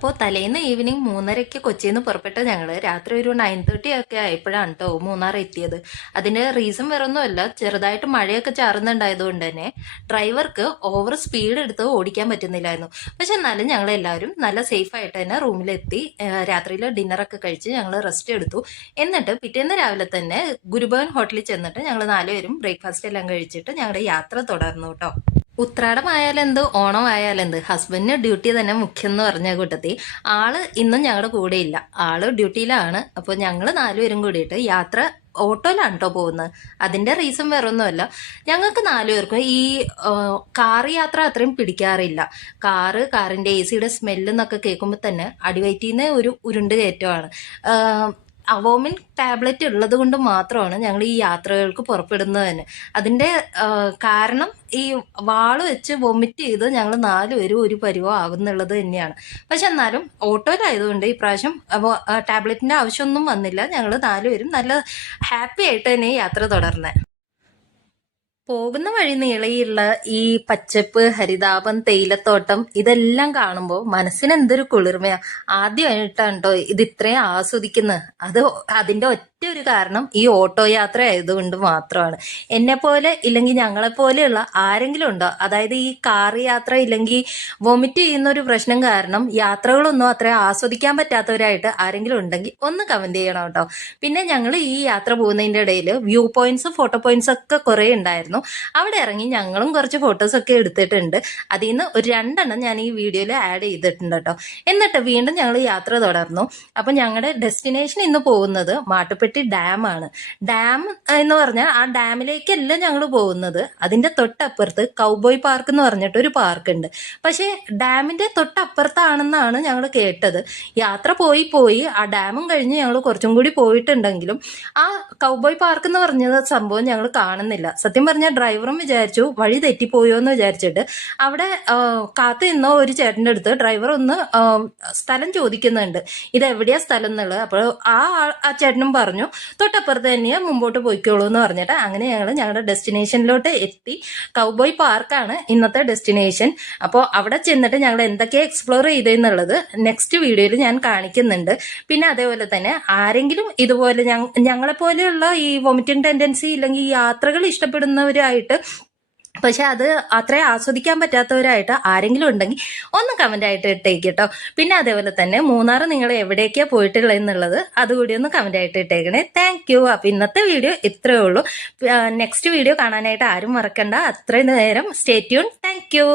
അപ്പോൾ തലേന്ന് ഈവനിങ് 3:30 കൊച്ചിയിൽ നിന്ന് പുറപ്പെട്ട ഞങ്ങൾ രാത്രി ഒരു 9:30 ഒക്കെ ആയപ്പോഴാണ് കേട്ടോ മൂന്നാർ എത്തിയത്. അതിന്റെ റീസൺ വേറൊന്നുമല്ല, ചെറുതായിട്ട് മഴയൊക്കെ ചാറുന്നുണ്ടായതുകൊണ്ട് തന്നെ ഡ്രൈവർക്ക് ഓവർ സ്പീഡ് എടുത്ത് ഓടിക്കാൻ പറ്റുന്നില്ലായിരുന്നു. പക്ഷെ എന്നാലും ഞങ്ങൾ എല്ലാവരും നല്ല സേഫ് ആയിട്ട് തന്നെ റൂമിലെത്തി. രാത്രിയിൽ ഡിന്നറൊക്കെ കഴിച്ച് ഞങ്ങൾ റെസ്റ്റ് എടുത്തു. എന്നിട്ട് പിറ്റേന്ന് രാവിലെ തന്നെ ഗുരുഭവൻ ഹോട്ടലിൽ ചെന്നിട്ട് ഞങ്ങൾ 4 പേരും ബ്രേക്ക്ഫാസ്റ്റ് എല്ലാം കഴിച്ചിട്ട് ഞങ്ങളുടെ യാത്ര തുടർന്നു കേട്ടോ. ഉത്രാടമായാലെന്ത്, ഓണമായാലെന്ത്, ഹസ്ബൻഡിന് ഡ്യൂട്ടി തന്നെ മുഖ്യം എന്ന് പറഞ്ഞ കൂട്ടത്തിൽ ആള് ഇന്നും ഞങ്ങളുടെ കൂടെ ഇല്ല, ആള് ഡ്യൂട്ടിയിലാണ്. അപ്പോൾ ഞങ്ങൾ 4 പേരും കൂടിയിട്ട് യാത്ര ഓട്ടോയിലാണ് കേട്ടോ പോകുന്നത്. അതിന്റെ റീസൺ വേറൊന്നുമല്ല, ഞങ്ങൾക്ക് 4 പേർക്കും ഈ കാറ് യാത്ര അത്രയും പിടിക്കാറില്ല. കാറിന്റെ AC യുടെ സ്മെല്ലെന്നൊക്കെ കേൾക്കുമ്പോൾ തന്നെ അടിവയറ്റിന്ന് ഒരു ഉരുണ്ട് കയറ്റമാണ്. അവോമിൻ ടാബ്ലറ്റ് ഉള്ളത് കൊണ്ട് മാത്രമാണ് ഞങ്ങൾ ഈ യാത്രകൾക്ക് പുറപ്പെടുന്നത് തന്നെ. അതിന്റെ കാരണം ഈ വാള് വെച്ച് വൊമിറ്റ് ചെയ്ത് ഞങ്ങൾ 4 പേരും ഒരു പരുവം ആകുന്നുള്ളത് തന്നെയാണ്. പക്ഷെ എന്നാലും ഓട്ടോയിലായതുകൊണ്ട് ഈ പ്രാവശ്യം ടാബ്ലറ്റിന്റെ ആവശ്യമൊന്നും വന്നില്ല. ഞങ്ങൾ 4 പേരും നല്ല ഹാപ്പി ആയിട്ട് തന്നെ യാത്ര തുടർന്നേ. പോകുന്ന വഴി നീളെയുള്ള ഈ പച്ചപ്പ്, ഹരിതാപം, തേയിലത്തോട്ടം ഇതെല്ലാം കാണുമ്പോൾ മനസ്സിന് എന്തൊരു കുളിർമയാ. ആദ്യമായിട്ടാണ് കേട്ടോ ഇത് ഇത്രയും ആസ്വദിക്കുന്നത്. അതിന്റെ ഒരു കാരണം ഈ ഓട്ടോ യാത്ര ആയതുകൊണ്ട് മാത്രമാണ്. എന്നെ പോലെ ഇല്ലെങ്കിൽ ഞങ്ങളെപ്പോലെയുള്ള ആരെങ്കിലും ഉണ്ടോ, അതായത് ഈ കാർ യാത്ര ഇല്ലെങ്കിൽ വൊമിറ്റ് ചെയ്യുന്ന ഒരു പ്രശ്നം കാരണം യാത്രകളൊന്നും അത്ര ആസ്വദിക്കാൻ പറ്റാത്തവരായിട്ട് ആരെങ്കിലും ഉണ്ടെങ്കിൽ ഒന്ന് കമന്റ് ചെയ്യണം കേട്ടോ. പിന്നെ ഞങ്ങൾ ഈ യാത്ര പോകുന്നതിന്റെ ഇടയിൽ വ്യൂ പോയിന്റ്സ്, ഫോട്ടോ പോയിന്റ്സ് ഒക്കെ കുറെ ഉണ്ടായിരുന്നു. അവിടെ ഇറങ്ങി ഞങ്ങളും കുറച്ച് ഫോട്ടോസ് ഒക്കെ എടുത്തിട്ടുണ്ട്. അതിൽ നിന്ന് ഒരു 2 എണ്ണം ഞാൻ ഈ വീഡിയോയിൽ ആഡ് ചെയ്തിട്ടുണ്ട് കേട്ടോ. എന്നിട്ട് വീണ്ടും ഞങ്ങൾ യാത്ര തുടർന്നു. അപ്പൊ ഞങ്ങളുടെ ഡെസ്റ്റിനേഷൻ ഇന്ന് പോകുന്നത് മാട്ടുപ്പെട്ടി ഡാമാണ്. ഡാം എന്ന് പറഞ്ഞാൽ ആ ഡാമിലേക്കല്ല ഞങ്ങൾ പോകുന്നത്, അതിന്റെ തൊട്ടപ്പുറത്ത് കൗബോയ് പാർക്ക് എന്ന് പറഞ്ഞിട്ട് ഒരു പാർക്ക് ഉണ്ട്. പക്ഷെ ഡാമിന്റെ തൊട്ടപ്പുറത്താണെന്നാണ് ഞങ്ങൾ കേട്ടത്. യാത്ര പോയി ആ ഡാമും കഴിഞ്ഞ് ഞങ്ങൾ കുറച്ചും കൂടി പോയിട്ടുണ്ടെങ്കിലും ആ കൗബോയ് പാർക്ക് എന്ന് പറഞ്ഞ സംഭവം ഞങ്ങൾ കാണുന്നില്ല. സത്യം പറഞ്ഞാൽ ഡ്രൈവറും വിചാരിച്ചു വഴി തെറ്റിപ്പോയോ എന്ന് വിചാരിച്ചിട്ട് അവിടെ കാത്തു നിന്നോ ഒരു ചേട്ടൻ്റെ അടുത്ത് ഡ്രൈവർ ഒന്ന് സ്ഥലം ചോദിക്കുന്നുണ്ട്, ഇത് എവിടെയാ സ്ഥലം എന്നുള്ളത്. അപ്പോൾ ആ ചേട്ടനും പറഞ്ഞു തൊട്ടപ്പുറത്ത് തന്നെയാ, മുമ്പോട്ട് പോയിക്കോളൂ എന്ന് പറഞ്ഞിട്ട് അങ്ങനെ ഞങ്ങൾ ഞങ്ങളുടെ ഡെസ്റ്റിനേഷനിലോട്ട് എത്തി. കൗബോയ് പാർക്കാണ് ഇന്നത്തെ ഡെസ്റ്റിനേഷൻ. അപ്പോൾ അവിടെ ചെന്നിട്ട് ഞങ്ങൾ എന്തൊക്കെയാ എക്സ്പ്ലോർ ചെയ്തെന്നുള്ളത് നെക്സ്റ്റ് വീഡിയോയിൽ ഞാൻ കാണിക്കുന്നുണ്ട്. പിന്നെ അതേപോലെ തന്നെ ആരെങ്കിലും ഇതുപോലെ ഞങ്ങളെപ്പോലെയുള്ള ഈ വൊമിറ്റിംഗ് ടെൻഡൻസി ഇല്ലെങ്കിൽ യാത്രകൾ ഇഷ്ടപ്പെടുന്നവരായിട്ട് പക്ഷെ അത് അത്രയും ആസ്വദിക്കാൻ പറ്റാത്തവരായിട്ട് ആരെങ്കിലും ഉണ്ടെങ്കിൽ ഒന്ന് കമന്റ് ആയിട്ട് ഇട്ടേക്ക് കേട്ടോ. പിന്നെ അതേപോലെ തന്നെ മൂന്നാർ നിങ്ങൾ എവിടേക്കാ പോയിട്ടുള്ളത് എന്നുള്ളത് അതുകൂടി ഒന്ന് കമന്റ് ആയിട്ട് ഇട്ടേക്കണേ. Thank you. അപ്പൊ ഇന്നത്തെ വീഡിയോ ഇത്രയേ ഉള്ളൂ. നെക്സ്റ്റ് വീഡിയോ കാണാനായിട്ട് ആരും മറക്കണ്ട. അത്രയും നേരം സ്റ്റേ ട്യൂൺ. Thank you.